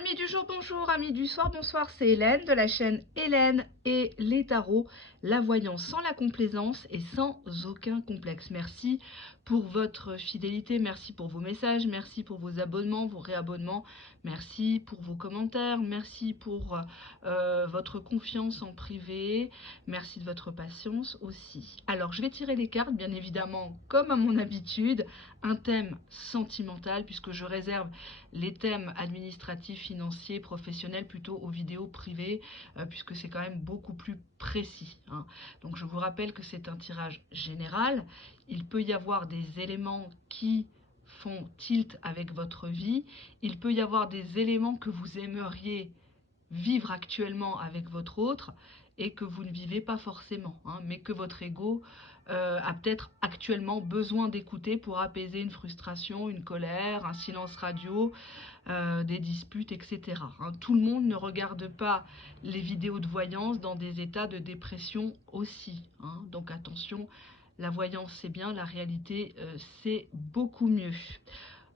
Amis du jour, bonjour, amis du soir, bonsoir, c'est Hélène de la chaîne Hélène et les tarots, la voyance sans la complaisance et sans aucun complexe. Merci pour votre fidélité, merci pour vos messages, merci pour vos abonnements, vos réabonnements, merci pour vos commentaires, merci pour votre confiance en privé, merci de votre patience aussi. Alors je vais tirer les cartes, bien évidemment, comme à mon habitude, un thème sentimental puisque je réserve les thèmes administratifs, financiers, professionnels plutôt aux vidéos privées puisque c'est quand même beaucoup plus précis, hein. Donc je vous rappelle que c'est un tirage général. Il peut y avoir des éléments qui font tilt avec votre vie. Il peut y avoir des éléments que vous aimeriez vivre actuellement avec votre autre et que vous ne vivez pas forcément, hein, mais que votre ego a peut-être actuellement besoin d'écouter pour apaiser une frustration, une colère, un silence radio, des disputes, etc. Hein. Tout le monde ne regarde pas les vidéos de voyance dans des états de dépression aussi, hein. Donc attention, la voyance c'est bien, la réalité c'est beaucoup mieux.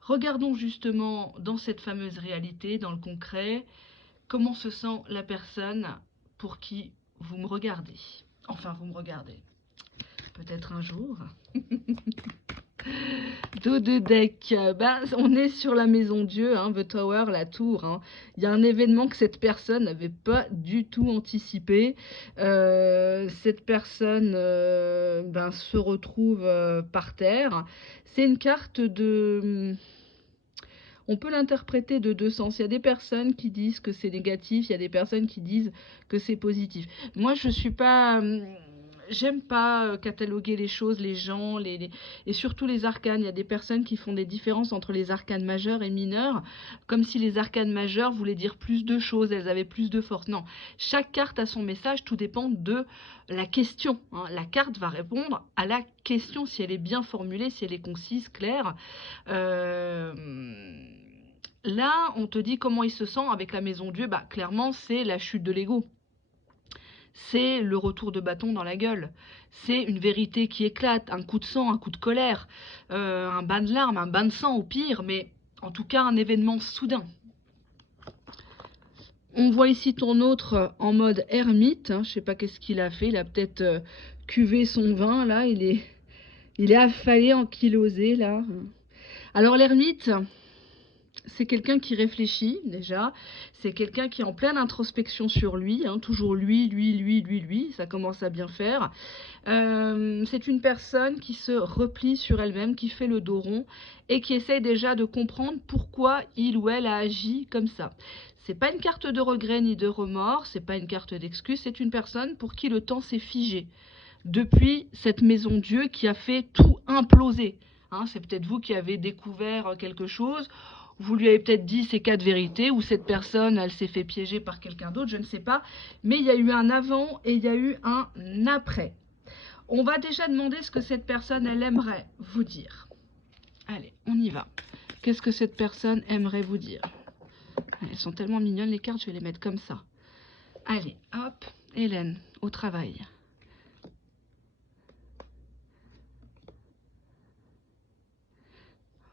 Regardons justement dans cette fameuse réalité, dans le concret, comment se sent la personne pour qui vous me regardez. Enfin, vous me regardez. Peut-être un jour. Dos de deck, on est sur la maison Dieu, hein, The Tower, la tour, hein. Il y a un événement que cette personne n'avait pas du tout anticipé. Cette personne se retrouve par terre. C'est une carte de... On peut l'interpréter de deux sens. Il y a des personnes qui disent que c'est négatif, il y a des personnes qui disent que c'est positif. Moi, je suis pas... J'aime pas cataloguer les choses, les gens, et surtout les arcanes. Il y a des personnes qui font des différences entre les arcanes majeurs et mineurs, comme si les arcanes majeures voulaient dire plus de choses, elles avaient plus de force. Non, chaque carte a son message, tout dépend de la question, hein. La carte va répondre à la question, si elle est bien formulée, si elle est concise, claire. Là, on te dit comment il se sent avec la maison Dieu. Clairement, c'est la chute de l'ego. C'est le retour de bâton dans la gueule. C'est une vérité qui éclate, un coup de sang, un coup de colère, un bain de larmes, un bain de sang au pire, mais en tout cas un événement soudain. On voit ici ton autre en mode ermite, hein, je sais pas qu'est-ce qu'il a fait, il a peut-être cuvé son vin, là, il est affalé, ankylosé, là. Alors l'ermite... c'est quelqu'un qui réfléchit déjà, c'est quelqu'un qui est en pleine introspection sur lui, hein, toujours lui, ça commence à bien faire. C'est une personne qui se replie sur elle-même, qui fait le dos rond et qui essaye déjà de comprendre pourquoi il ou elle a agi comme ça. C'est pas une carte de regret ni de remords, c'est pas une carte d'excuse, c'est une personne pour qui le temps s'est figé depuis cette maison Dieu qui a fait tout imploser. Hein, c'est peut-être vous qui avez découvert quelque chose. Vous lui avez peut-être dit ces 4 vérités, ou cette personne, elle s'est fait piéger par quelqu'un d'autre, je ne sais pas. Mais il y a eu un avant et il y a eu un après. On va déjà demander ce que cette personne, elle aimerait vous dire. Allez, on y va. Qu'est-ce que cette personne aimerait vous dire? Elles sont tellement mignonnes les cartes, je vais les mettre comme ça. Allez, hop, Hélène, au travail.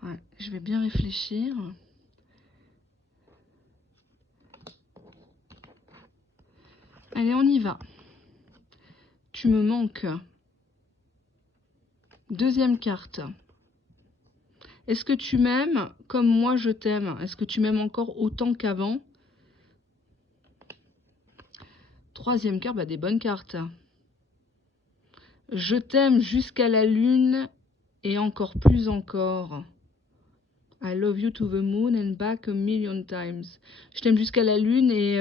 Ouais, je vais bien réfléchir. Allez, on y va. Tu me manques. Deuxième carte. Est-ce que tu m'aimes comme moi je t'aime? Est-ce que tu m'aimes encore autant qu'avant? Troisième carte, des bonnes cartes. Je t'aime jusqu'à la lune et encore plus encore. I love you to the moon and back a million times. Je t'aime jusqu'à la lune et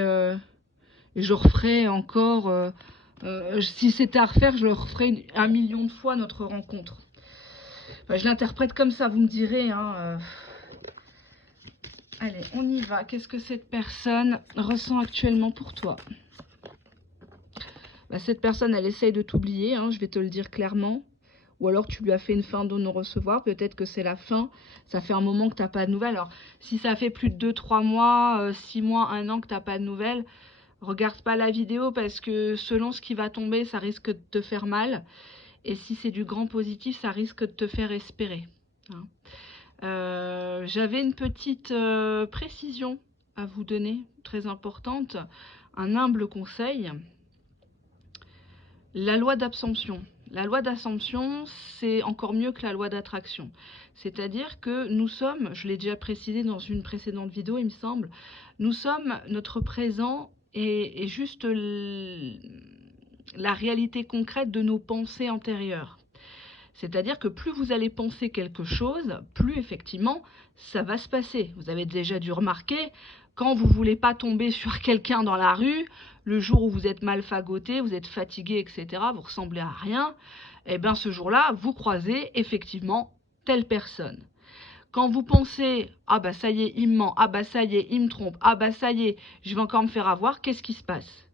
je referai encore... si c'était à refaire, je le referai 1 million de fois notre rencontre. Enfin, je l'interprète comme ça, vous me direz. Hein, Allez, on y va. Qu'est-ce que cette personne ressent actuellement pour toi? Cette personne, elle essaye de t'oublier, hein, je vais te le dire clairement. Ou alors tu lui as fait une fin de non-recevoir, peut-être que c'est la fin, ça fait un moment que tu n'as pas de nouvelles. Alors si ça fait plus de 2-3 mois, 6 mois, 1 an que tu n'as pas de nouvelles, regarde pas la vidéo parce que selon ce qui va tomber, ça risque de te faire mal. Et si c'est du grand positif, ça risque de te faire espérer, hein. J'avais une petite précision à vous donner, très importante, un humble conseil. La loi d'absorption. La loi d'absorption, c'est encore mieux que la loi d'attraction. C'est-à-dire que nous sommes, je l'ai déjà précisé dans une précédente vidéo, il me semble, nous sommes notre présent et juste la réalité concrète de nos pensées antérieures. C'est-à-dire que plus vous allez penser quelque chose, plus effectivement ça va se passer. Vous avez déjà dû remarquer, quand vous ne voulez pas tomber sur quelqu'un dans la rue, le jour où vous êtes mal fagoté, vous êtes fatigué, etc., vous ressemblez à rien, et bien ce jour-là, vous croisez effectivement telle personne. Quand vous pensez, ah bah ça y est, il me ment, ah bah ça y est, il me trompe, ah bah ça y est, je vais encore me faire avoir, qu'est-ce qui se passe?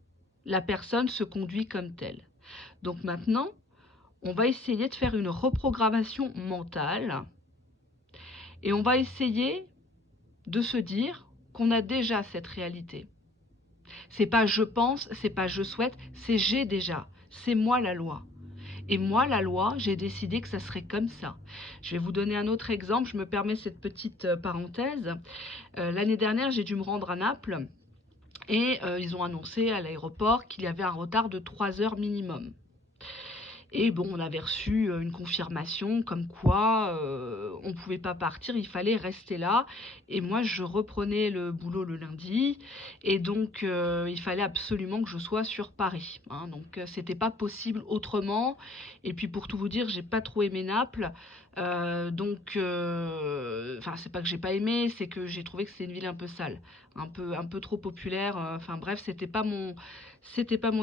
La personne se conduit comme telle. Donc maintenant, on va essayer de faire une reprogrammation mentale et on va essayer de se dire qu'on a déjà cette réalité. C'est pas je pense, c'est pas je souhaite, c'est j'ai déjà. C'est moi la loi. Et moi, la loi, j'ai décidé que ça serait comme ça. Je vais vous donner un autre exemple. Je me permets cette petite parenthèse. L'année dernière, j'ai dû me rendre à Naples et ils ont annoncé à l'aéroport qu'il y avait un retard de 3 heures minimum. Et bon, on avait reçu une confirmation comme quoi on ne pouvait pas partir, il fallait rester là. Et moi, je reprenais le boulot le lundi. Et donc, il fallait absolument que je sois sur Paris. Hein. Donc, c'était pas possible autrement. Et puis, pour tout vous dire, j'ai pas trop aimé Naples. Enfin, c'est pas que j'ai pas aimé, c'est que j'ai trouvé que c'était une ville un peu sale, un peu trop populaire. Enfin, bref, c'était pas mon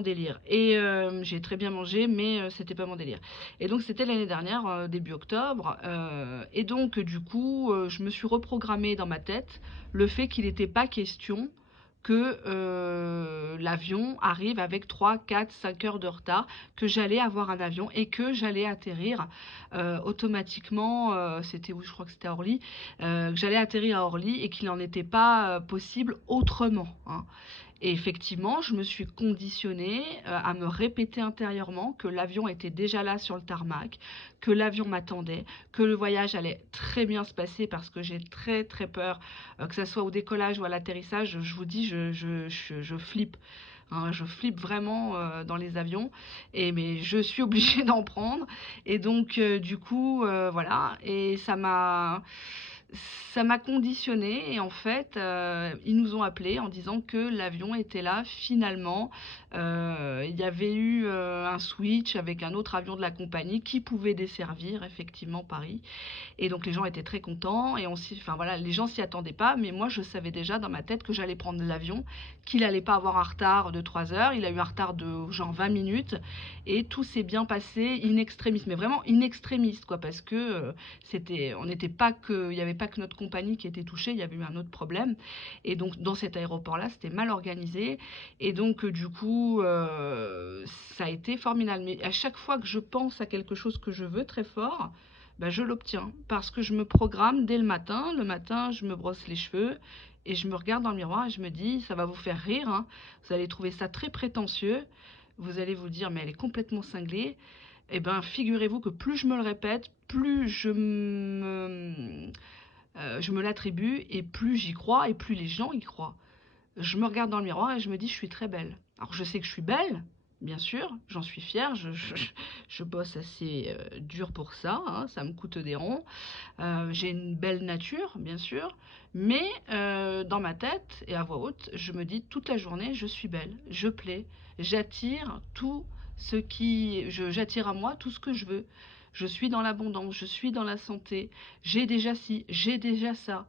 délire. Et j'ai très bien mangé, mais c'était pas mon délire. Et donc c'était l'année dernière, début octobre. Et donc du coup, je me suis reprogrammée dans ma tête le fait qu'il n'était pas question que l'avion arrive avec 3, 4, 5 heures de retard, que j'allais avoir un avion et que j'allais atterrir automatiquement, c'était où, je crois que c'était à Orly, que j'allais atterrir à Orly et qu'il n'en était pas possible autrement. Hein. Et effectivement, je me suis conditionnée à me répéter intérieurement que l'avion était déjà là sur le tarmac, que l'avion m'attendait, que le voyage allait très bien se passer parce que j'ai très très peur, que ce soit au décollage ou à l'atterrissage, je vous dis, je flippe. Hein, je flippe vraiment dans les avions, mais je suis obligée d'en prendre. Et donc, du coup, voilà, et ça m'a conditionné et en fait, ils nous ont appelés en disant que l'avion était là finalement. Il y avait eu un switch avec un autre avion de la compagnie qui pouvait desservir effectivement Paris. Et donc les gens étaient très contents et enfin voilà, les gens s'y attendaient pas, mais moi je savais déjà dans ma tête que j'allais prendre l'avion, qu'il n'allait pas avoir un retard de 3 heures. Il a eu un retard de genre 20 minutes et tout s'est bien passé in extremis, mais vraiment in extremis quoi, parce que on n'était pas que, il n'y avait pas que notre compagnie qui était touchée, il y avait eu un autre problème. Et donc dans cet aéroport là, c'était mal organisé et donc du coup ça a été formidable. Mais à chaque fois que je pense à quelque chose que je veux très fort, ben, je l'obtiens parce que je me programme dès le matin. Le matin, je me brosse les cheveux et je me regarde dans le miroir et je me dis, ça va vous faire rire, hein. Vous allez trouver ça très prétentieux. Vous allez vous dire, mais elle est complètement cinglée. Eh bien, figurez-vous que plus je me le répète, plus je me l'attribue et plus j'y crois et plus les gens y croient. Je me regarde dans le miroir et je me dis, je suis très belle. Alors, je sais que je suis belle, bien sûr, j'en suis fière, je bosse assez dur pour ça, hein, ça me coûte des ronds. J'ai une belle nature, bien sûr, mais dans ma tête et à voix haute, je me dis toute la journée, je suis belle, je plais, j'attire tout ce qui... J'attire à moi tout ce que je veux. Je suis dans l'abondance, je suis dans la santé, j'ai déjà ci, j'ai déjà ça.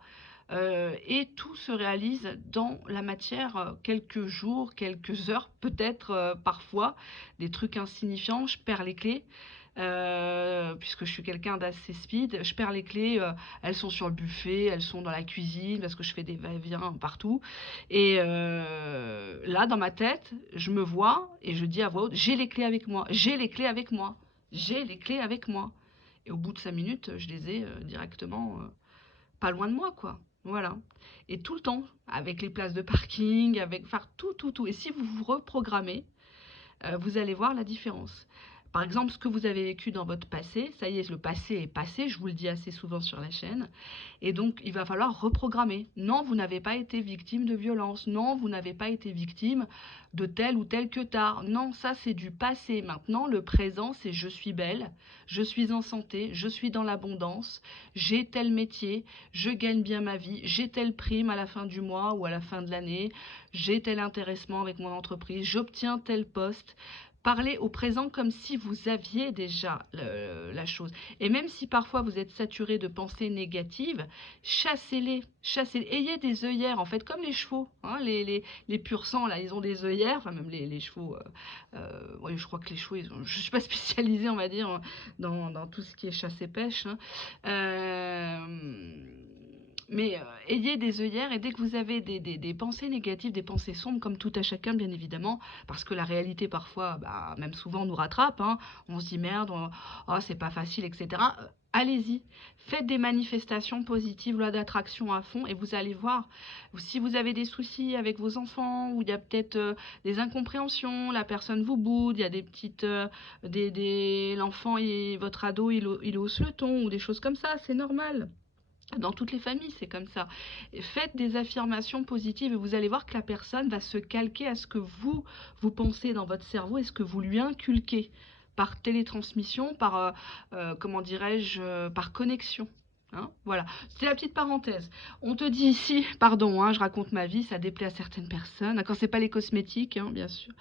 Et tout se réalise dans la matière, quelques jours, quelques heures, peut-être parfois, des trucs insignifiants, je perds les clés, puisque je suis quelqu'un d'assez speed, je perds les clés, elles sont sur le buffet, elles sont dans la cuisine, parce que je fais des va-et-vient partout, et là, dans ma tête, je me vois, et je dis à voix haute, j'ai les clés avec moi, j'ai les clés avec moi, j'ai les clés avec moi, et au bout de 5 minutes, je les ai directement pas loin de moi, quoi. Voilà. Et tout le temps, avec les places de parking, avec enfin, tout. Et si vous vous reprogrammez, vous allez voir la différence. par exemple, ce que vous avez vécu dans votre passé, ça y est, le passé est passé, je vous le dis assez souvent sur la chaîne, et donc il va falloir reprogrammer. Non, vous n'avez pas été victime de violence, non, vous n'avez pas été victime de tel ou tel que tard. Non, ça c'est du passé. Maintenant, le présent, c'est je suis belle, je suis en santé, je suis dans l'abondance, j'ai tel métier, je gagne bien ma vie, j'ai telle prime à la fin du mois ou à la fin de l'année, j'ai tel intéressement avec mon entreprise, j'obtiens tel poste. Parlez au présent comme si vous aviez déjà la chose. Et même si parfois vous êtes saturé de pensées négatives, chassez-les, chassez-les. Ayez des œillères, en fait, comme les chevaux. Hein, les pur sang, là, ils ont des œillères, enfin même les chevaux. Ouais, je crois que les chevaux, je ne suis pas spécialisée, on va dire, dans tout ce qui est chasse et pêche. Hein. Mais ayez des œillères, et dès que vous avez des pensées négatives, des pensées sombres, comme tout à chacun bien évidemment, parce que la réalité parfois, bah, même souvent nous rattrape, hein, on se dit merde, oh, c'est pas facile, etc. Allez-y, faites des manifestations positives, loi d'attraction à fond, et vous allez voir, si vous avez des soucis avec vos enfants, ou il y a peut-être des incompréhensions, la personne vous boude, il y a des petites, l'enfant, votre ado, il hausse le ton, ou des choses comme ça, c'est normal. Dans toutes les familles, c'est comme ça. Et faites des affirmations positives et vous allez voir que la personne va se calquer à ce que vous pensez dans votre cerveau et ce que vous lui inculquez par télétransmission, par, comment dirais-je, par connexion. Hein, voilà, c'est la petite parenthèse. On te dit ici, pardon, hein, je raconte ma vie, ça déplaît à certaines personnes, quand c'est pas les cosmétiques, hein, bien sûr.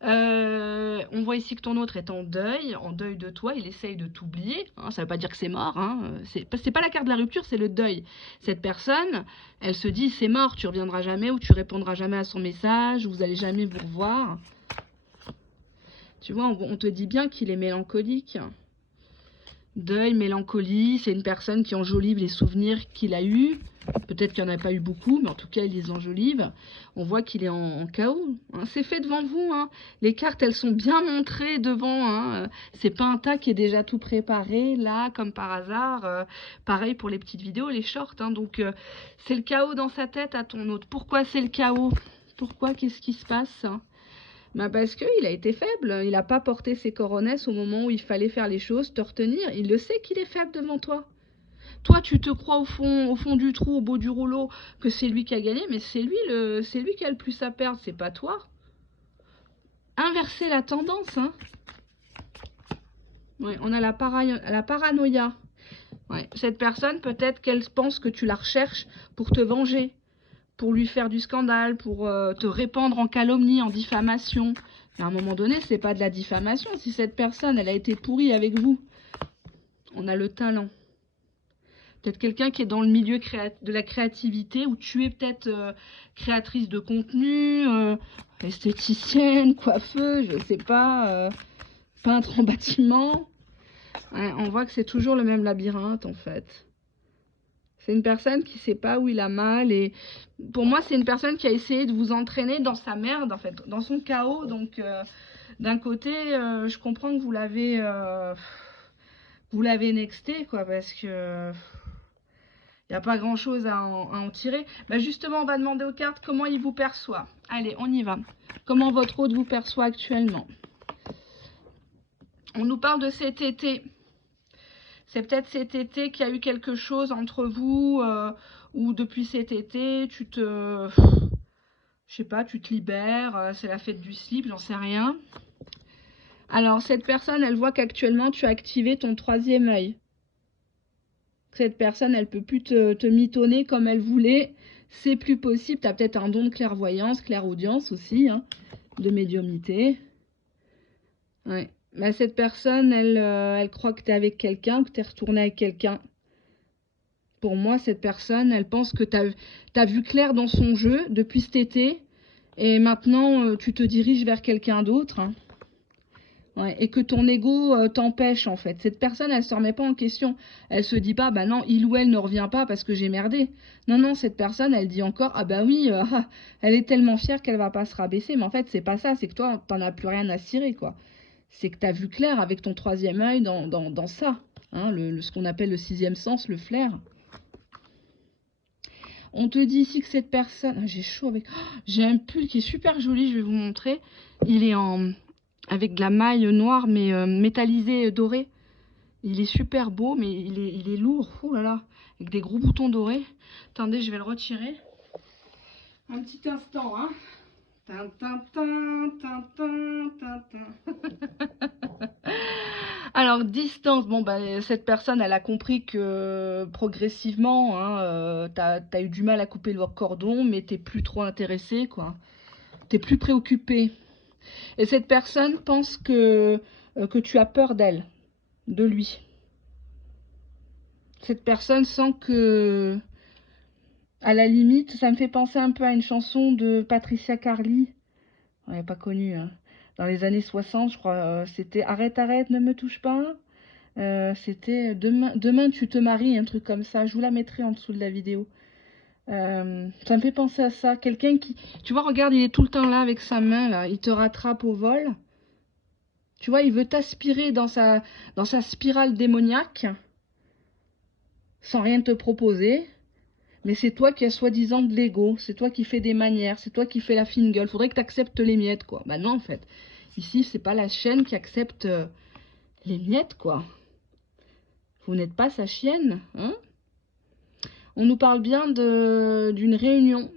On voit ici que ton autre est en deuil de toi, il essaye de t'oublier, hein, ça ne veut pas dire que c'est mort, hein, c'est pas la carte de la rupture, c'est le deuil. Cette personne, elle se dit c'est mort, tu reviendras jamais ou tu répondras jamais à son message, vous allez jamais vous revoir. Tu vois, on te dit bien qu'il est mélancolique. Deuil, mélancolie, c'est une personne qui enjolive les souvenirs qu'il a eus. Peut-être qu'il n'y en a pas eu beaucoup, mais en tout cas, il les enjolive. On voit qu'il est en chaos. Hein. C'est fait devant vous. Hein. Les cartes, elles sont bien montrées devant. Hein. C'est pas un tas qui est déjà tout préparé, là, comme par hasard. Pareil pour les petites vidéos, les shorts. Hein. Donc, c'est le chaos dans sa tête à ton autre. Pourquoi c'est le chaos? Pourquoi? Qu'est-ce qui se passe? Bah parce qu'il a été faible, il n'a pas porté ses coronesses au moment où il fallait faire les choses, te retenir. Il le sait qu'il est faible devant toi. Toi, tu te crois au fond du trou, au bout du rouleau, que c'est lui qui a gagné, mais c'est lui qui a le plus à perdre, c'est pas toi. Inverser la tendance, hein. Ouais, on a la paranoïa. Ouais, cette personne, peut-être qu'elle pense que tu la recherches pour te venger, pour lui faire du scandale, pour te répandre en calomnie, en diffamation. Mais à un moment donné, c'est pas de la diffamation. Si cette personne, elle a été pourrie avec vous, on a le talent. Peut-être quelqu'un qui est dans le milieu de la créativité, où tu es peut-être créatrice de contenu, esthéticienne, coiffeuse, je sais pas, peintre en bâtiment. Ouais, on voit que c'est toujours le même labyrinthe, en fait. C'est une personne qui ne sait pas où il a mal. Et pour moi, c'est une personne qui a essayé de vous entraîner dans sa merde, en fait, dans son chaos. Donc, d'un côté, je comprends que vous l'avez nexté, quoi, parce que il n'y a pas grand-chose à en tirer. Bah justement, on va demander aux cartes comment il vous perçoit. Allez, on y va. Comment votre hôte vous perçoit actuellement? On nous parle de cet été. C'est peut-être cet été qu'il y a eu quelque chose entre vous, ou depuis cet été, je sais pas, tu te libères, c'est la fête du slip, j'en sais rien. Alors, cette personne, elle voit qu'actuellement, tu as activé ton troisième œil. Cette personne, elle peut plus te mitonner comme elle voulait. C'est plus possible. Tu as peut-être un don de clairvoyance, clairaudience aussi, hein, de médiumnité. Ouais. Bah, cette personne, elle croit que tu es avec quelqu'un, que tu es retourné avec quelqu'un. Pour moi, cette personne, elle pense que tu as vu clair dans son jeu depuis cet été. Et maintenant, tu te diriges vers quelqu'un d'autre. Hein. Ouais, et que ton ego t'empêche, en fait. Cette personne, elle ne se remet pas en question. Elle se dit pas, bah non, il ou elle ne revient pas parce que j'ai merdé. Non, non, cette personne, elle dit encore, ah bah oui, elle est tellement fière qu'elle va pas se rabaisser. Mais en fait, c'est pas ça. C'est que toi, t'en as plus rien à cirer, quoi. C'est que tu as vu clair avec ton troisième œil dans ça. Hein, ce qu'on appelle le sixième sens, le flair. On te dit ici que cette personne... Ah, j'ai chaud avec... Oh, j'ai un pull qui est super joli, je vais vous montrer. Il est en avec de la maille noire, mais métallisée dorée. Il est super beau, mais il est lourd. Ouh là là, avec des gros boutons dorés. Attendez, je vais le retirer. Un petit instant, hein. Alors, distance, bon, bah, cette personne, elle a compris que progressivement, hein, t'as eu du mal à couper le cordon, mais t'es plus trop intéressé, quoi. T'es plus préoccupé. Et cette personne pense que tu as peur d'elle, de lui. Cette personne sent que, à la limite, ça me fait penser un peu à une chanson de Patricia Carly. Elle n'est pas connue, hein. Dans les années 60, je crois, c'était Arrête, arrête, ne me touche pas. C'était demain tu te maries, un truc comme ça. Je vous la mettrai en dessous de la vidéo. Ça me fait penser à ça. Quelqu'un qui... Tu vois, regarde, il est tout le temps là avec sa main, là. Il te rattrape au vol. Tu vois, il veut t'aspirer dans sa spirale démoniaque, sans rien te proposer. Mais c'est toi qui as soi-disant de l'ego. C'est toi qui fais des manières. C'est toi qui fais la fine gueule. Faudrait que tu acceptes les miettes, quoi. Bah non, en fait. Ici, c'est pas la chienne qui accepte les miettes, quoi. Vous n'êtes pas sa chienne, hein? On nous parle bien d'une réunion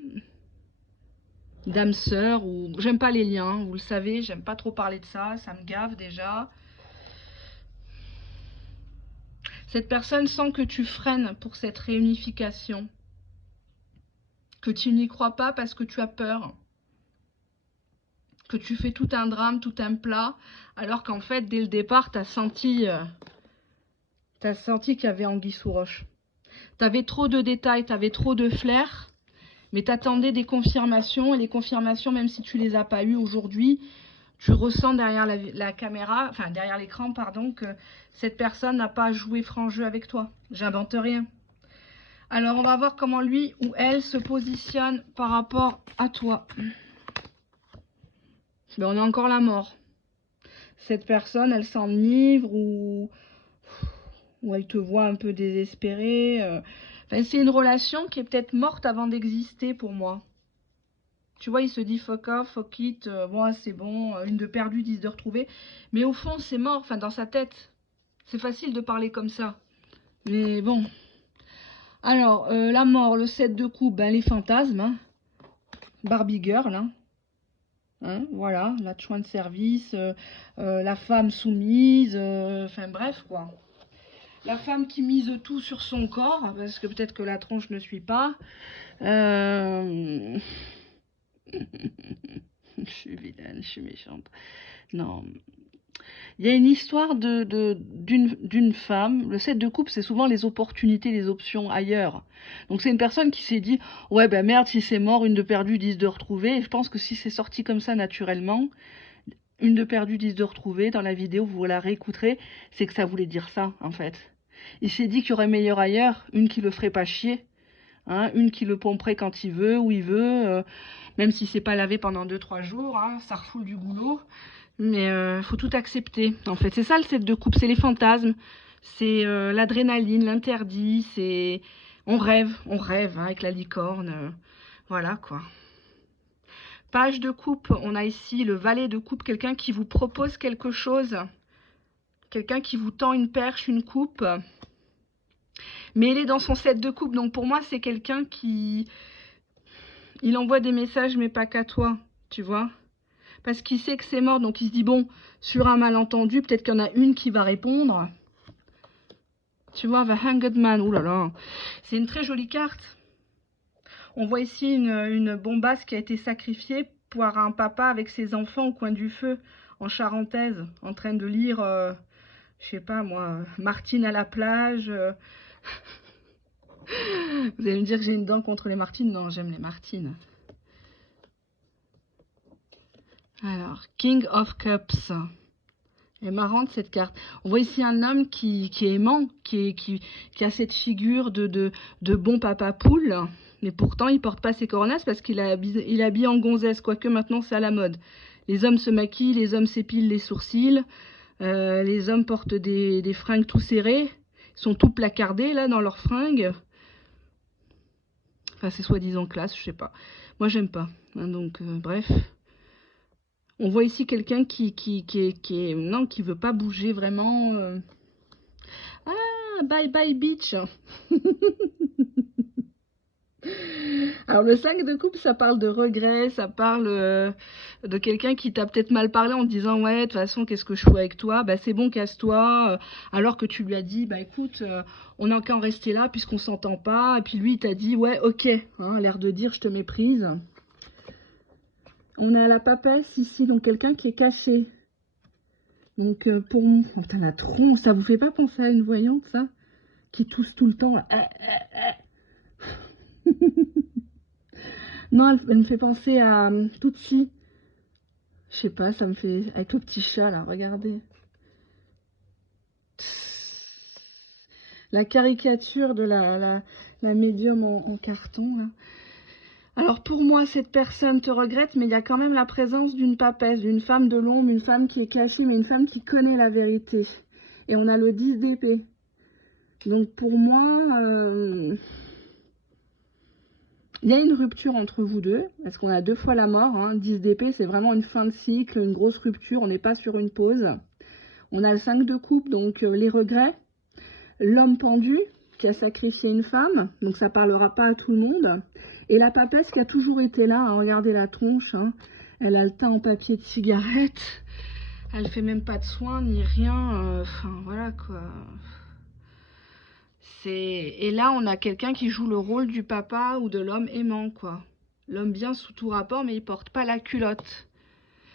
d'âmes sœurs, ou j'aime pas les liens, vous le savez, j'aime pas trop parler de ça, ça me gave déjà. Cette personne sent que tu freines pour cette réunification, que tu n'y crois pas parce que tu as peur, que tu fais tout un drame, tout un plat, alors qu'en fait, dès le départ, tu as senti qu'il y avait anguille sous roche. Tu avais trop de détails, tu avais trop de flair, mais tu attendais des confirmations, et les confirmations, même si tu les as pas eues aujourd'hui, tu ressens derrière la caméra, enfin derrière l'écran, pardon, que cette personne n'a pas joué franc jeu avec toi. J'invente rien. Alors, on va voir comment lui ou elle se positionne par rapport à toi. Mais on a encore la mort. Cette personne, elle s'enivre ou elle te voit un peu désespéré. Enfin, c'est une relation qui est peut-être morte avant d'exister pour moi. Tu vois, il se dit fuck off, fuck it, bon, c'est bon, une de perdue, 10 de retrouvée. Mais au fond, c'est mort, enfin, dans sa tête. C'est facile de parler comme ça. Mais bon. Alors, la mort, le 7 de coupe, ben, les fantasmes. Hein. Barbie Girl, hein. Hein, voilà, la chouin de service, la femme soumise, enfin bref, quoi. La femme qui mise tout sur son corps, parce que peut-être que la tronche ne suit pas. Je suis vilaine, je suis méchante. Non. Il y a une histoire d'une femme. Le 7 de coupe, c'est souvent les opportunités, les options ailleurs. Donc c'est une personne qui s'est dit, ouais ben merde, si c'est mort, une de perdue, 10 de retrouvée. Et je pense que si c'est sorti comme ça naturellement, une de perdue, 10 de retrouvée, dans la vidéo, vous la réécouterez, c'est que ça voulait dire ça, en fait. Il s'est dit qu'il y aurait meilleur ailleurs, une qui le ferait pas chier, hein, une qui le pomperait quand il veut, où il veut, même si c'est pas lavé pendant 2-3 jours, hein, ça refoule du boulot. Mais faut tout accepter. En fait, c'est ça le 7 de coupe, c'est les fantasmes, c'est l'adrénaline, l'interdit, c'est on rêve hein, avec la licorne, voilà quoi. Page de coupe, on a ici le valet de coupe, quelqu'un qui vous propose quelque chose, quelqu'un qui vous tend une perche, une coupe, mais il est dans son 7 de coupe, donc pour moi c'est quelqu'un qui il envoie des messages mais pas qu'à toi, tu vois. Parce qu'il sait que c'est mort, donc il se dit, bon, sur un malentendu, peut-être qu'il y en a une qui va répondre. Tu vois, The Hanged Man, oulala, c'est une très jolie carte. On voit ici une bombasse qui a été sacrifiée pour un papa avec ses enfants au coin du feu, en Charentaise, en train de lire, je sais pas moi, Martine à la plage. Vous allez me dire que j'ai une dent contre les Martines. Non, j'aime les Martines. Alors, King of Cups. Elle est marrante cette carte. On voit ici un homme qui est aimant, qui a cette figure de bon papa poule. Mais pourtant, il porte pas ses coronasses parce qu'il est habillé en gonzesse. Quoique maintenant, c'est à la mode. Les hommes se maquillent, les hommes s'épilent les sourcils. Les hommes portent des fringues tout serrées. Ils sont tout placardés là dans leurs fringues. Enfin, c'est soi-disant classe, je sais pas. Moi, j'aime pas. Hein, donc, bref. On voit ici quelqu'un non, qui veut pas bouger vraiment. Ah, bye bye bitch. Alors le 5 de coupe, ça parle de regret, ça parle de quelqu'un qui t'a peut-être mal parlé en te disant ouais, de toute façon, qu'est-ce que je fais avec toi? Bah c'est bon, casse-toi. Alors que tu lui as dit, bah écoute, on n'a qu'à en rester là puisqu'on s'entend pas. Et puis lui, il t'a dit ouais, ok, hein, l'air de dire je te méprise. On a la papesse ici, donc quelqu'un qui est caché. Donc pour moi, oh, putain, la tronche, ça vous fait pas penser à une voyante, ça? Qui tousse tout le temps, là. Non, elle me fait penser à Tootsie. Je sais pas, ça me fait... Avec le petit chat, là, regardez. La caricature de la médium en carton, là. Alors pour moi, cette personne te regrette, mais il y a quand même la présence d'une papesse, d'une femme de l'ombre, une femme qui est cachée, mais une femme qui connaît la vérité. Et on a le 10 d'épée. Donc pour moi, il y a une rupture entre vous deux, parce qu'on a 2 fois la mort. Hein. 10 d'épée, c'est vraiment une fin de cycle, une grosse rupture, on n'est pas sur une pause. On a le 5 de coupe, donc les regrets. L'homme pendu, qui a sacrifié une femme, donc ça parlera pas à tout le monde. Et la papesse qui a toujours été là, hein, regardez la tronche, hein. Elle a le teint en papier de cigarette, elle fait même pas de soins ni rien, enfin voilà quoi. Et là on a quelqu'un qui joue le rôle du papa ou de l'homme aimant quoi. L'homme bien sous tout rapport mais il porte pas la culotte.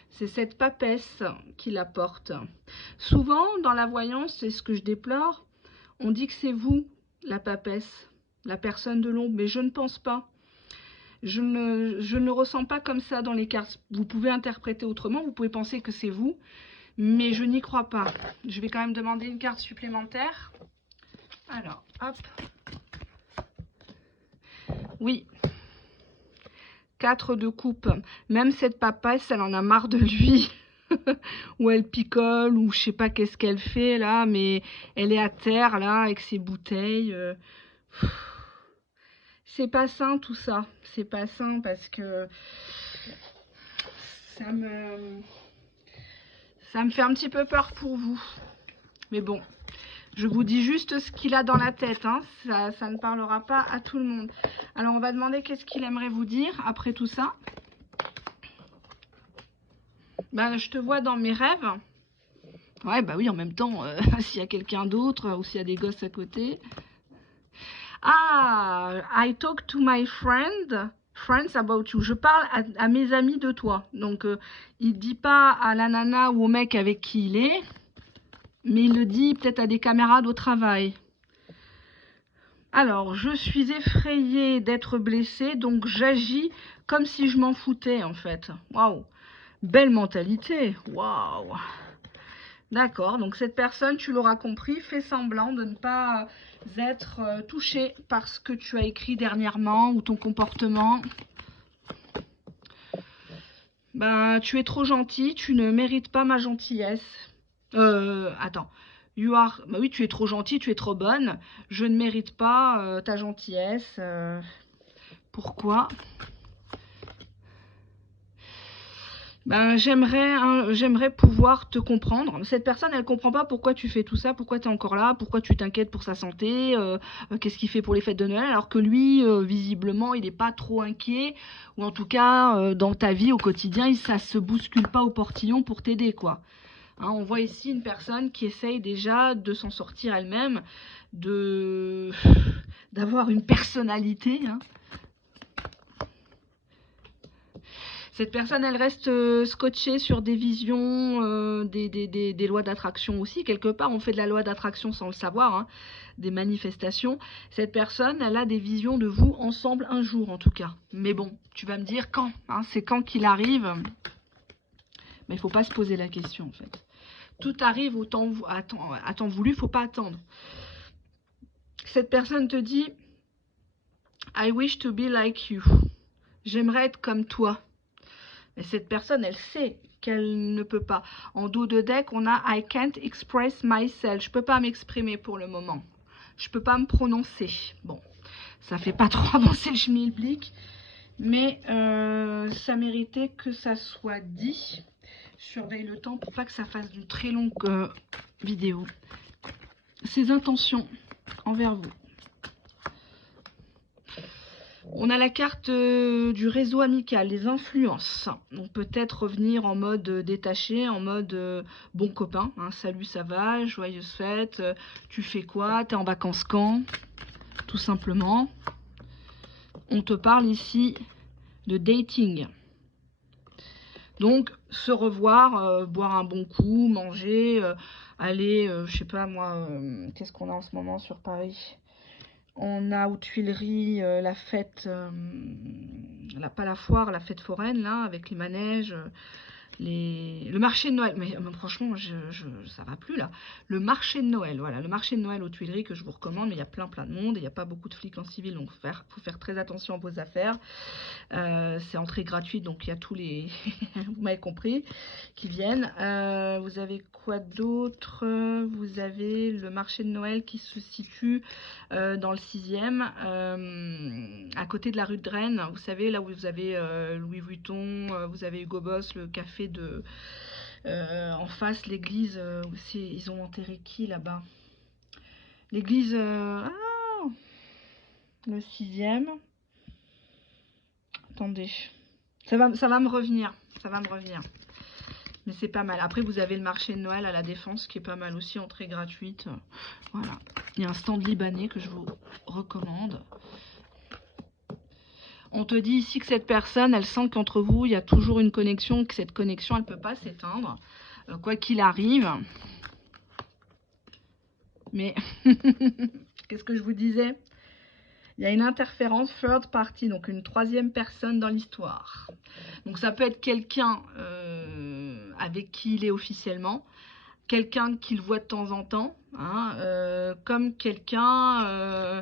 C'est cette papesse qui la porte. Souvent dans la voyance, c'est ce que je déplore, on dit que c'est vous la papesse, la personne de l'ombre, mais je ne pense pas. Je ne ressens pas comme ça dans les cartes. Vous pouvez interpréter autrement, vous pouvez penser que c'est vous, mais je n'y crois pas. Je vais quand même demander une carte supplémentaire. Alors, hop. Oui. 4 de coupe. Même cette papesse, elle en a marre de lui. Ou elle picole, ou je sais pas qu'est-ce qu'elle fait là, mais elle est à terre là, avec ses bouteilles. C'est pas sain tout ça. C'est pas sain parce que ça me fait un petit peu peur pour vous. Mais bon, je vous dis juste ce qu'il a dans la tête. Hein. Ça ne parlera pas à tout le monde. Alors, on va demander qu'est-ce qu'il aimerait vous dire après tout ça. Ben, je te vois dans mes rêves. Ouais, bah oui, en même temps, s'il y a quelqu'un d'autre ou s'il y a des gosses à côté. Ah, I talk to my friends about you. Je parle à mes amis de toi. Donc, il dit pas à la nana ou au mec avec qui il est, mais il le dit peut-être à des camarades au travail. Alors, je suis effrayée d'être blessée, donc j'agis comme si je m'en foutais, en fait. Waouh, belle mentalité. Waouh. D'accord, donc cette personne, tu l'auras compris, fait semblant de ne pas être touchée par ce que tu as écrit dernièrement ou ton comportement. Ben, tu es trop gentil, tu ne mérites pas ma gentillesse. Attends. Bah oui, tu es trop gentil, tu es trop bonne. Je ne mérite pas ta gentillesse. Pourquoi? Ben, j'aimerais pouvoir te comprendre. Cette personne, elle comprend pas pourquoi tu fais tout ça, pourquoi tu es encore là, pourquoi tu t'inquiètes pour sa santé, qu'est-ce qu'il fait pour les fêtes de Noël, alors que lui, visiblement, il n'est pas trop inquiet, ou en tout cas, dans ta vie au quotidien, ça se bouscule pas au portillon pour t'aider, quoi. Hein, on voit ici une personne qui essaye déjà de s'en sortir elle-même, d'avoir une personnalité, hein. Cette personne, elle reste scotchée sur des visions, des lois d'attraction aussi. Quelque part, on fait de la loi d'attraction sans le savoir, hein, des manifestations. Cette personne, elle a des visions de vous ensemble un jour, en tout cas. Mais bon, tu vas me dire quand, hein, c'est quand qu'il arrive. Mais il ne faut pas se poser la question, en fait. Tout arrive à temps voulu, il ne faut pas attendre. Cette personne te dit « I wish to be like you ». J'aimerais être comme toi. Mais cette personne, elle sait qu'elle ne peut pas. En dos de deck, on a I can't express myself. Je ne peux pas m'exprimer pour le moment. Je ne peux pas me prononcer. Bon, ça ne fait pas trop avancer le schmilblick, mais ça méritait que ça soit dit. Je surveille le temps pour pas que ça fasse une très longue vidéo. Ses intentions envers vous. On a la carte du réseau amical, les influences. Donc peut-être revenir en mode détaché, en mode bon copain. Hein, salut, ça va, joyeuse fête, tu fais quoi, t'es en vacances quand? Tout simplement. On te parle ici de dating. Donc se revoir, boire un bon coup, manger, aller, je sais pas moi, qu'est-ce qu'on a en ce moment sur Paris? On a aux Tuileries la fête, pas la foire, la fête foraine, là, avec les manèges, le marché de Noël. Mais franchement, ça va plus, là. Le marché de Noël, voilà. Le marché de Noël aux Tuileries que je vous recommande, mais il y a plein de monde. Il n'y a pas beaucoup de flics en civil, donc il faut faire très attention à vos affaires. C'est entrée gratuite, donc il y a tous les... vous m'avez compris, qui viennent. Vous avez quoi d'autre? Vous avez le marché de Noël qui se situe dans le 6e, à côté de la rue de Rennes. Vous savez, là où vous avez Louis Vuitton, vous avez Hugo Boss, le café de... en face, l'église, ils ont enterré qui là-bas? L'église... le 6e. Attendez, ça va me revenir, mais c'est pas mal. Après vous avez le marché de Noël à la Défense qui est pas mal aussi, entrée gratuite. Voilà, il y a un stand libanais que je vous recommande. On te dit ici que cette personne, elle sent qu'entre vous il y a toujours une connexion, que cette connexion elle peut pas s'éteindre, quoi qu'il arrive. Mais qu'est-ce que je vous disais? Il y a une interférence third party, donc une troisième personne dans l'histoire. Donc ça peut être quelqu'un avec qui il est officiellement, quelqu'un qu'il voit de temps en temps, hein, comme quelqu'un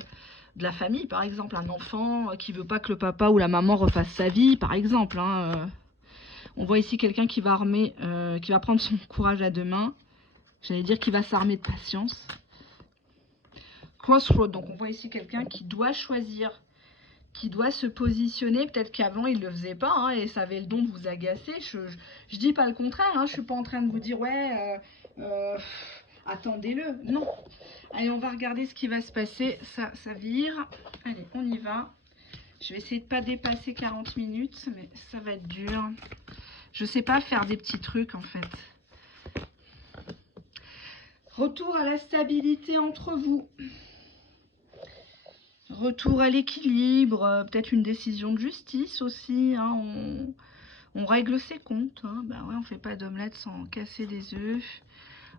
de la famille, par exemple, un enfant qui veut pas que le papa ou la maman refasse sa vie, par exemple. Hein, on voit ici quelqu'un qui va qui va prendre son courage à deux mains. J'allais dire qu'il va s'armer de patience. Crossroad, donc on voit ici quelqu'un qui doit choisir, qui doit se positionner. Peut-être qu'avant il le faisait pas, hein, et ça avait le don de vous agacer. Je dis pas le contraire, hein, je suis pas en train de vous dire ouais, attendez-le. Non. Allez, on va regarder ce qui va se passer. Ça vire. Allez, on y va. Je vais essayer de pas dépasser 40 minutes, mais ça va être dur. Je sais pas faire des petits trucs en fait. Retour à la stabilité entre vous. Retour à l'équilibre, peut-être une décision de justice aussi. Hein, on règle ses comptes. Hein, ben ouais, on ne fait pas d'omelette sans casser des œufs.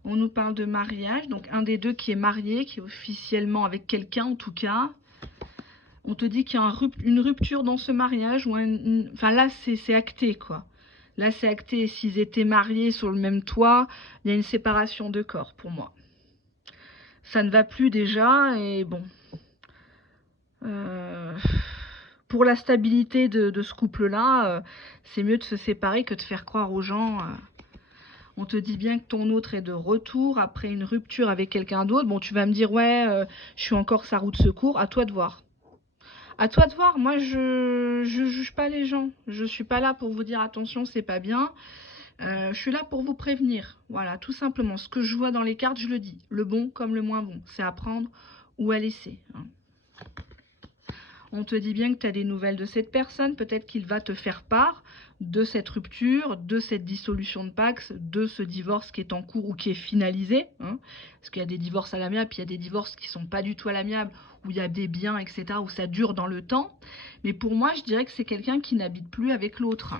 On nous parle de mariage, donc un des deux qui est marié, qui est officiellement avec quelqu'un en tout cas. On te dit qu'il y a une rupture dans ce mariage. Enfin là, c'est acté quoi. Là, c'est acté. S'ils étaient mariés sur le même toit, il y a une séparation de corps pour moi. Ça ne va plus déjà et bon... pour la stabilité de ce couple-là, c'est mieux de se séparer que de faire croire aux gens. On te dit bien que ton autre est de retour après une rupture avec quelqu'un d'autre. Bon, tu vas me dire, ouais, je suis encore sa roue de secours. À toi de voir. À toi de voir. Moi, je juge pas les gens. Je suis pas là pour vous dire, attention, c'est pas bien. Je suis là pour vous prévenir. Voilà, tout simplement. Ce que je vois dans les cartes, je le dis. Le bon comme le moins bon. C'est à prendre ou à laisser. Hein. On te dit bien que tu as des nouvelles de cette personne. Peut-être qu'il va te faire part de cette rupture, de cette dissolution de Pax, de ce divorce qui est en cours ou qui est finalisé. Hein, parce qu'il y a des divorces à l'amiable, puis il y a des divorces qui ne sont pas du tout à l'amiable, où il y a des biens, etc., où ça dure dans le temps. Mais pour moi, je dirais que c'est quelqu'un qui n'habite plus avec l'autre.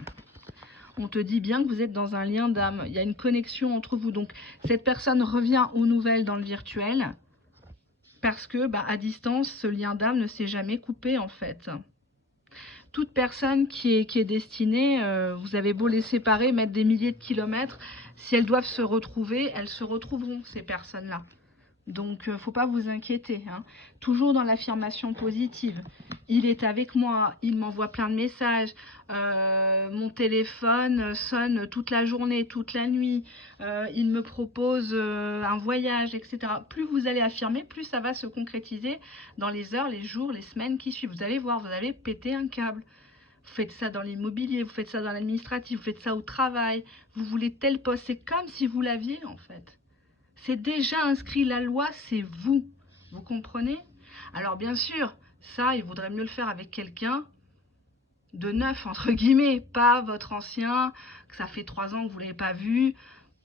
On te dit bien que vous êtes dans un lien d'âme. Il y a une connexion entre vous. Donc, cette personne revient aux nouvelles dans le virtuel. Parce que, à distance, ce lien d'âme ne s'est jamais coupé, en fait. Toute personne qui est destinée, vous avez beau les séparer, mettre des milliers de kilomètres, si elles doivent se retrouver, elles se retrouveront, ces personnes-là. Donc, il ne faut pas vous inquiéter. Hein. Toujours dans l'affirmation positive. Il est avec moi, il m'envoie plein de messages, mon téléphone sonne toute la journée, toute la nuit, il me propose un voyage, etc. Plus vous allez affirmer, plus ça va se concrétiser dans les heures, les jours, les semaines qui suivent. Vous allez voir, vous allez péter un câble. Vous faites ça dans l'immobilier, vous faites ça dans l'administratif, vous faites ça au travail, vous voulez tel poste. C'est comme si vous l'aviez en fait. C'est déjà inscrit, la loi, c'est vous. Vous comprenez? Alors bien sûr, ça, il vaudrait mieux le faire avec quelqu'un de neuf, entre guillemets, pas votre ancien, que ça fait 3 ans que vous ne l'avez pas vu.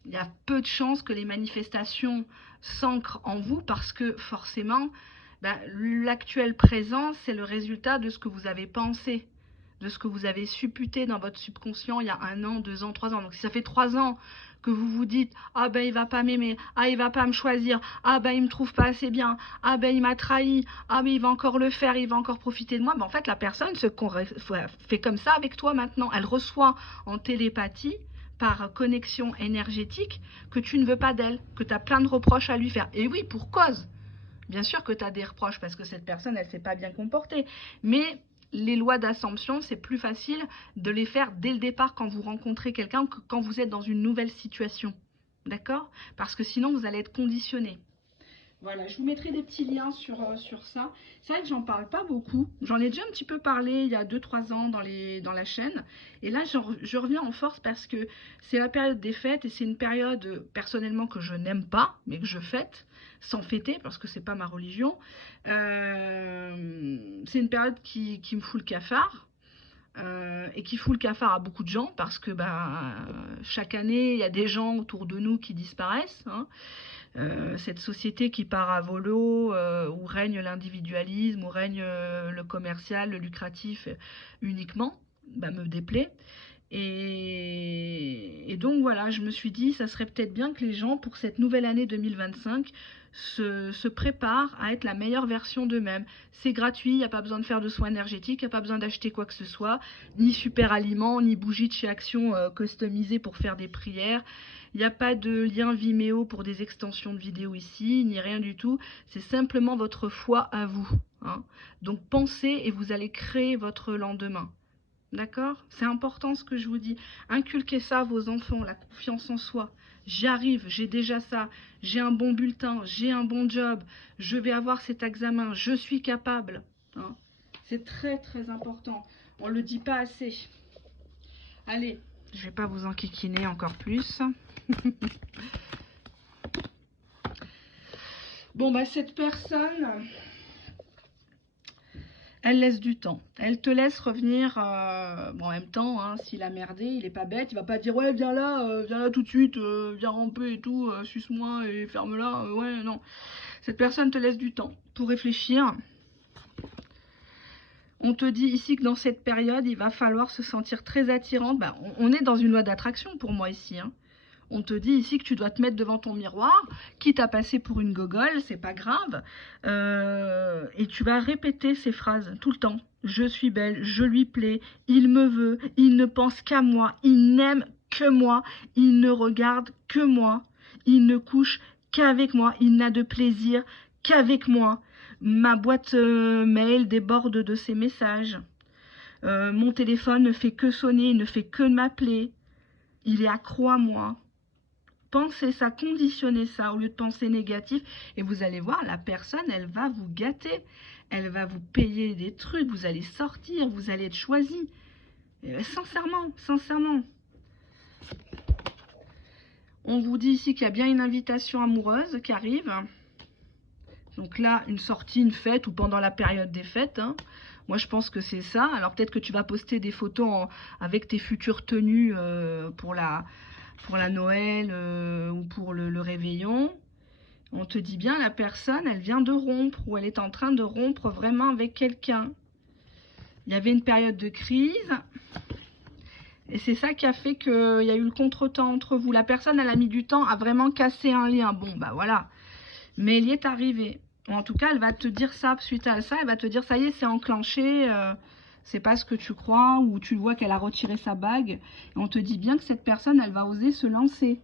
Il y a peu de chances que les manifestations s'ancrent en vous parce que forcément, l'actuel présent, c'est le résultat de ce que vous avez pensé, de ce que vous avez supputé dans votre subconscient il y a 1 an, 2 ans, 3 ans. Donc si ça fait 3 ans que vous vous dites « Ah ben il va pas m'aimer, ah il va pas me choisir, ah ben il me trouve pas assez bien, ah ben il m'a trahi, ah mais il va encore le faire, il va encore profiter de moi », en fait la personne fait comme ça avec toi maintenant. Elle reçoit en télépathie, par connexion énergétique, que tu ne veux pas d'elle, que tu as plein de reproches à lui faire. Et oui, pour cause. Bien sûr que tu as des reproches parce que cette personne, elle ne s'est pas bien comportée. Mais les lois d'assomption, c'est plus facile de les faire dès le départ quand vous rencontrez quelqu'un que quand vous êtes dans une nouvelle situation. D'accord? Parce que sinon, vous allez être conditionné. Voilà, je vous mettrai des petits liens sur ça. C'est vrai que j'en parle pas beaucoup. J'en ai déjà un petit peu parlé il y a 2-3 ans dans la chaîne. Et là, je reviens en force parce que c'est la période des fêtes et c'est une période, personnellement, que je n'aime pas, mais que je fête, sans fêter, parce que c'est pas ma religion. C'est une période qui me fout le cafard. Et qui fout le cafard à beaucoup de gens parce que chaque année, il y a des gens autour de nous qui disparaissent. Hein. Cette société qui part à volo, où règne l'individualisme, où règne le commercial, le lucratif uniquement, me déplaît. Et donc voilà, je me suis dit, ça serait peut-être bien que les gens, pour cette nouvelle année 2025, se préparent à être la meilleure version d'eux-mêmes. C'est gratuit, il n'y a pas besoin de faire de soins énergétiques, il n'y a pas besoin d'acheter quoi que ce soit, ni super aliments, ni bougies de chez Action customisées pour faire des prières. Il n'y a pas de lien Vimeo pour des extensions de vidéos ici, ni rien du tout. C'est simplement votre foi à vous. Hein. Donc pensez et vous allez créer votre lendemain. D'accord? C'est important ce que je vous dis. Inculquez ça à vos enfants, la confiance en soi. J'y arrive, j'ai déjà ça, j'ai un bon bulletin, j'ai un bon job, je vais avoir cet examen, je suis capable. Hein? C'est très très important. On ne le dit pas assez. Allez, je ne vais pas vous enquiquiner encore plus. Bon, cette personne, elle laisse du temps. Elle te laisse revenir, en même temps, hein, s'il a merdé, il est pas bête, il va pas dire, ouais, viens là tout de suite, viens ramper et tout, suce-moi et ferme-la, ouais, non. Cette personne te laisse du temps pour réfléchir. On te dit ici que dans cette période, il va falloir se sentir très attirante. On est dans une loi d'attraction pour moi ici, hein. On te dit ici que tu dois te mettre devant ton miroir, quitte à passer pour une gogole, c'est pas grave. Et tu vas répéter ces phrases tout le temps. Je suis belle, je lui plais, il me veut, il ne pense qu'à moi, il n'aime que moi, il ne regarde que moi, il ne couche qu'avec moi, il n'a de plaisir qu'avec moi. Ma boîte mail déborde de ses messages. Mon téléphone ne fait que sonner, il ne fait que m'appeler. Il est accro à moi. Pensez ça, conditionnez ça au lieu de penser négatif et vous allez voir, la personne, elle va vous gâter. Elle va vous payer des trucs, vous allez sortir, vous allez être choisi. Sincèrement, sincèrement. On vous dit ici qu'il y a bien une invitation amoureuse qui arrive. Donc là, une sortie, une fête ou pendant la période des fêtes. Hein. Moi, je pense que c'est ça. Alors peut-être que tu vas poster des photos avec tes futures tenues pour la Noël ou pour le réveillon. On te dit bien, la personne, elle vient de rompre ou elle est en train de rompre vraiment avec quelqu'un. Il y avait une période de crise. Et c'est ça qui a fait qu'il y a eu le contretemps entre vous. La personne, elle a mis du temps à vraiment casser un lien. Bon, voilà. Mais elle y est arrivée. En tout cas, elle va te dire ça, suite à ça, elle va te dire, ça y est, c'est enclenché, c'est pas ce que tu crois, ou tu vois qu'elle a retiré sa bague. Et on te dit bien que cette personne, elle va oser se lancer.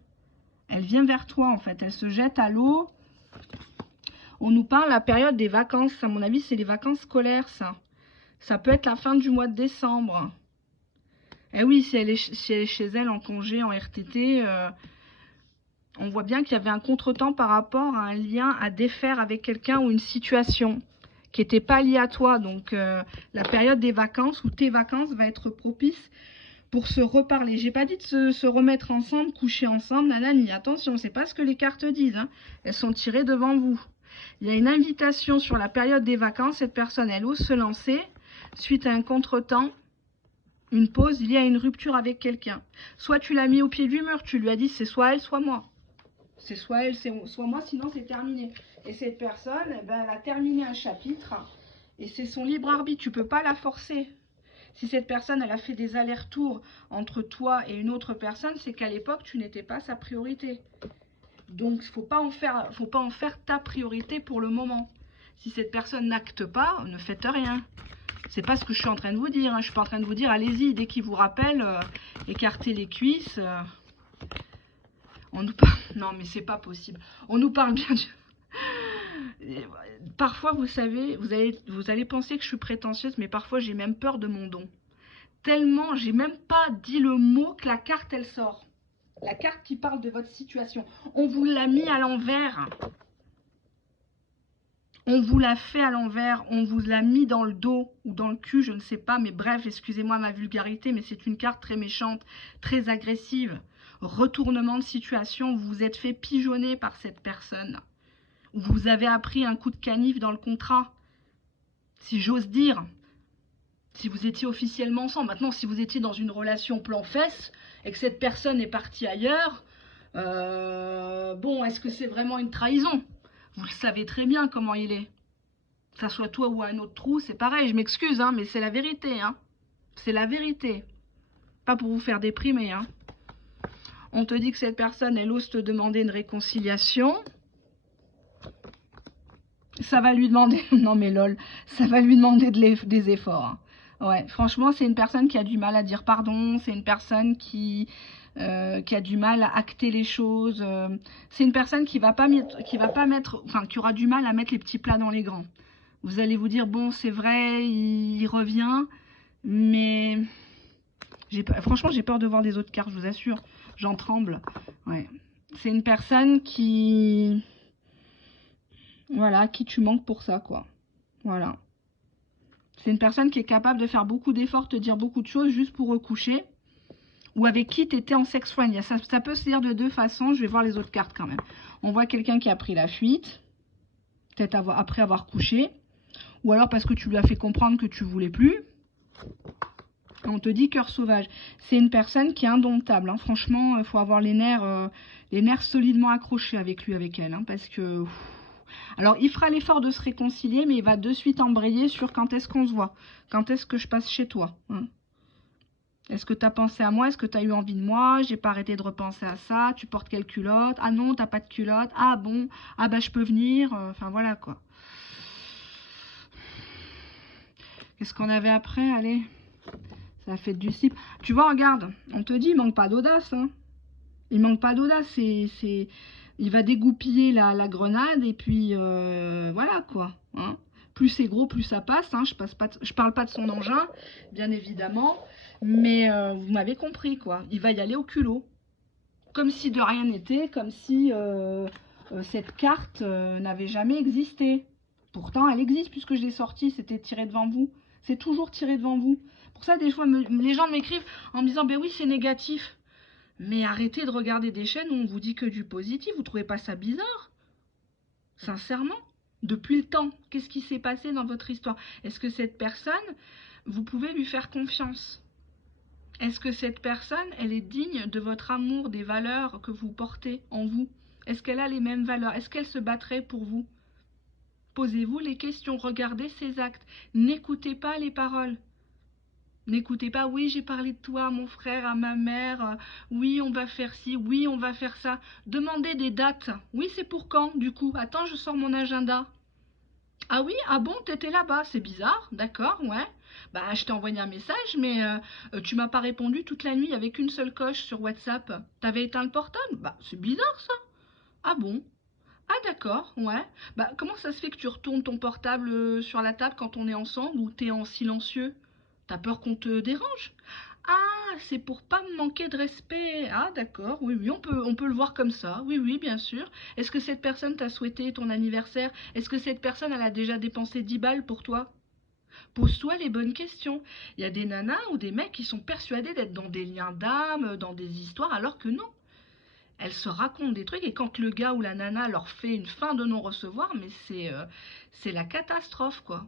Elle vient vers toi, en fait, elle se jette à l'eau. On nous parle de la période des vacances, à mon avis, c'est les vacances scolaires, ça. Ça peut être la fin du mois de décembre. Et oui, si elle est chez elle en congé, en RTT... on voit bien qu'il y avait un contretemps par rapport à un lien à défaire avec quelqu'un ou une situation qui n'était pas lié à toi. Donc, la période des vacances ou tes vacances va être propice pour se reparler. J'ai pas dit de se remettre ensemble, coucher ensemble, nanani. Attention, c'est pas ce que les cartes disent, hein. Elles sont tirées devant vous. Il y a une invitation sur la période des vacances. Cette personne, elle ose se lancer suite à un contretemps, une pause, il y a une rupture avec quelqu'un. Soit tu l'as mis au pied du mur, tu lui as dit c'est soit elle, soit moi. C'est soit elle, soit moi, sinon c'est terminé. Et cette personne, eh ben, elle a terminé un chapitre et c'est son libre arbitre. Tu ne peux pas la forcer. Si cette personne, elle a fait des allers-retours entre toi et une autre personne, c'est qu'à l'époque, tu n'étais pas sa priorité. Donc, faut pas en faire ta priorité pour le moment. Si cette personne n'acte pas, ne faites rien. C'est pas ce que je suis en train de vous dire. Hein. Je suis pas en train de vous dire, allez-y, dès qu'il vous rappelle, écartez les cuisses. On nous parle... Non, mais c'est pas possible. On nous parle bien de... Parfois, vous savez, vous allez penser que je suis prétentieuse, mais parfois, j'ai même peur de mon don. Tellement, j'ai même pas dit le mot que la carte, elle sort. La carte qui parle de votre situation. On vous l'a mis à l'envers. On vous l'a fait à l'envers, on vous l'a mis dans le dos ou dans le cul, je ne sais pas. Mais bref, excusez-moi ma vulgarité, mais c'est une carte très méchante, très agressive. Retournement de situation, vous vous êtes fait pigeonner par cette personne. Vous avez appris un coup de canif dans le contrat. Si j'ose dire, si vous étiez officiellement ensemble. Maintenant, si vous étiez dans une relation plan-fesse et que cette personne est partie ailleurs, bon, est-ce que c'est vraiment une trahison ? Vous le savez très bien comment il est. Que ça soit toi ou un autre trou, c'est pareil. Je m'excuse, hein, mais c'est la vérité. Hein. C'est la vérité. Pas pour vous faire déprimer. Hein. On te dit que cette personne, elle ose te demander une réconciliation. Ça va lui demander... Non mais lol. Ça va lui demander des efforts. Hein. Ouais, franchement, c'est une personne qui a du mal à dire pardon. C'est une personne qui a du mal à acter les choses. C'est une personne qui va pas mettre, enfin, qui aura du mal à mettre les petits plats dans les grands. Vous allez vous dire, bon, c'est vrai, il revient, mais franchement, j'ai peur de voir les autres cartes, je vous assure. J'en tremble. Ouais. C'est une personne qui... Voilà, qui tu manques pour ça, quoi. Voilà. C'est une personne qui est capable de faire beaucoup d'efforts, te dire beaucoup de choses juste pour recoucher. Ou avec qui tu étais en sex friend. Ça peut se dire de deux façons. Je vais voir les autres cartes quand même. On voit quelqu'un qui a pris la fuite. Peut-être après avoir couché. Ou alors parce que tu lui as fait comprendre que tu voulais plus. On te dit cœur sauvage. C'est une personne qui est indomptable. Hein. Franchement, il faut avoir les nerfs solidement accrochés avec lui, avec elle. Hein, parce que... Alors, il fera l'effort de se réconcilier, mais il va de suite embrayer sur quand est-ce qu'on se voit. Quand est-ce que je passe chez toi. Hein. Est-ce que tu as pensé à moi? Est-ce que tu as eu envie de moi? J'ai pas arrêté de repenser à ça. Tu portes quelle culotte? Ah non, t'as pas de culotte. Ah bon? Ah bah je peux venir. Enfin voilà quoi. Qu'est-ce qu'on avait après? Allez. Ça a fait du slip. Tu vois, regarde. On te dit, il manque pas d'audace. Hein. Il manque pas d'audace. Il va dégoupiller la grenade et puis voilà quoi. Hein. Plus c'est gros, plus ça passe. Hein. Je parle pas de son engin, bien évidemment. Mais vous m'avez compris, quoi. Il va y aller au culot. Comme si de rien n'était, comme si cette carte n'avait jamais existé. Pourtant, elle existe puisque je l'ai sortie, c'était tiré devant vous. C'est toujours tiré devant vous. Pour ça, des fois, les gens m'écrivent en me disant, ben oui, c'est négatif. Mais arrêtez de regarder des chaînes où on vous dit que du positif. Vous trouvez pas ça bizarre? Sincèrement? Depuis le temps, qu'est-ce qui s'est passé dans votre histoire? Est-ce que cette personne, vous pouvez lui faire confiance? Est-ce que cette personne, elle est digne de votre amour, des valeurs que vous portez en vous? Est-ce qu'elle a les mêmes valeurs? Est-ce qu'elle se battrait pour vous? Posez-vous les questions, regardez ses actes. N'écoutez pas les paroles. N'écoutez pas, oui, j'ai parlé de toi à mon frère, à ma mère, oui, on va faire ci, oui, on va faire ça. Demandez des dates. Oui, c'est pour quand, du coup? Attends, je sors mon agenda. Ah oui, ah bon, t'étais là-bas, c'est bizarre, d'accord, ouais. Bah, je t'ai envoyé un message, mais tu m'as pas répondu toute la nuit avec une seule coche sur WhatsApp. T'avais éteint le portable? Bah, c'est bizarre ça. Ah bon? Ah d'accord, ouais. Bah, comment ça se fait que tu retournes ton portable sur la table quand on est ensemble ou t'es en silencieux? T'as peur qu'on te dérange? Ah, c'est pour pas me manquer de respect. Ah, d'accord, oui, oui, on peut le voir comme ça. Oui, oui, bien sûr. Est-ce que cette personne t'a souhaité ton anniversaire? Est-ce que cette personne, elle a déjà dépensé 10 balles pour toi? Pose-toi les bonnes questions. Il y a des nanas ou des mecs qui sont persuadés d'être dans des liens d'âme, dans des histoires, alors que non. Elles se racontent des trucs et quand le gars ou la nana leur fait une fin de non-recevoir, mais c'est la catastrophe, quoi.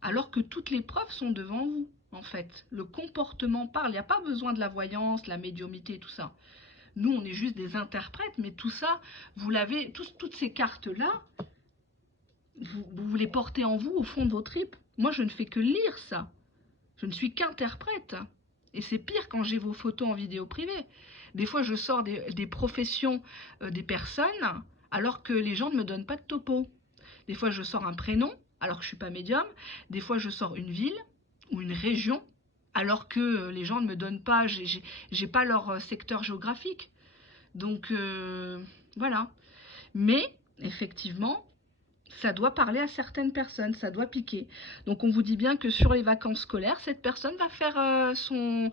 Alors que toutes les preuves sont devant vous, en fait. Le comportement parle, il n'y a pas besoin de la voyance, la médiumité, tout ça. Nous, on est juste des interprètes, mais tout ça, vous l'avez, toutes ces cartes-là, vous les portez en vous, au fond de vos tripes. Moi, je ne fais que lire ça. Je ne suis qu'interprète. Et c'est pire quand j'ai vos photos en vidéo privée. Des fois, je sors des professions des personnes, alors que les gens ne me donnent pas de topo. Des fois, je sors un prénom, alors que je ne suis pas médium. Des fois, je sors une ville ou une région, alors que les gens ne me donnent pas, j'ai pas leur secteur géographique. Donc, voilà. Mais, effectivement, ça doit parler à certaines personnes, ça doit piquer. Donc on vous dit bien que sur les vacances scolaires, cette personne va faire son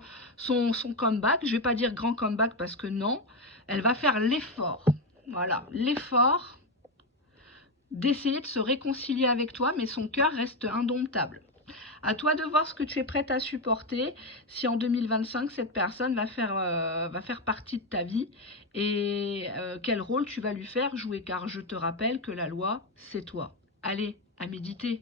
comeback. Je ne vais pas dire grand comeback parce que non, elle va faire l'effort. Voilà, l'effort d'essayer de se réconcilier avec toi, mais son cœur reste indomptable. À toi de voir ce que tu es prête à supporter, si en 2025, cette personne va faire partie de ta vie et quel rôle tu vas lui faire jouer, car je te rappelle que la loi, c'est toi. Allez, à méditer.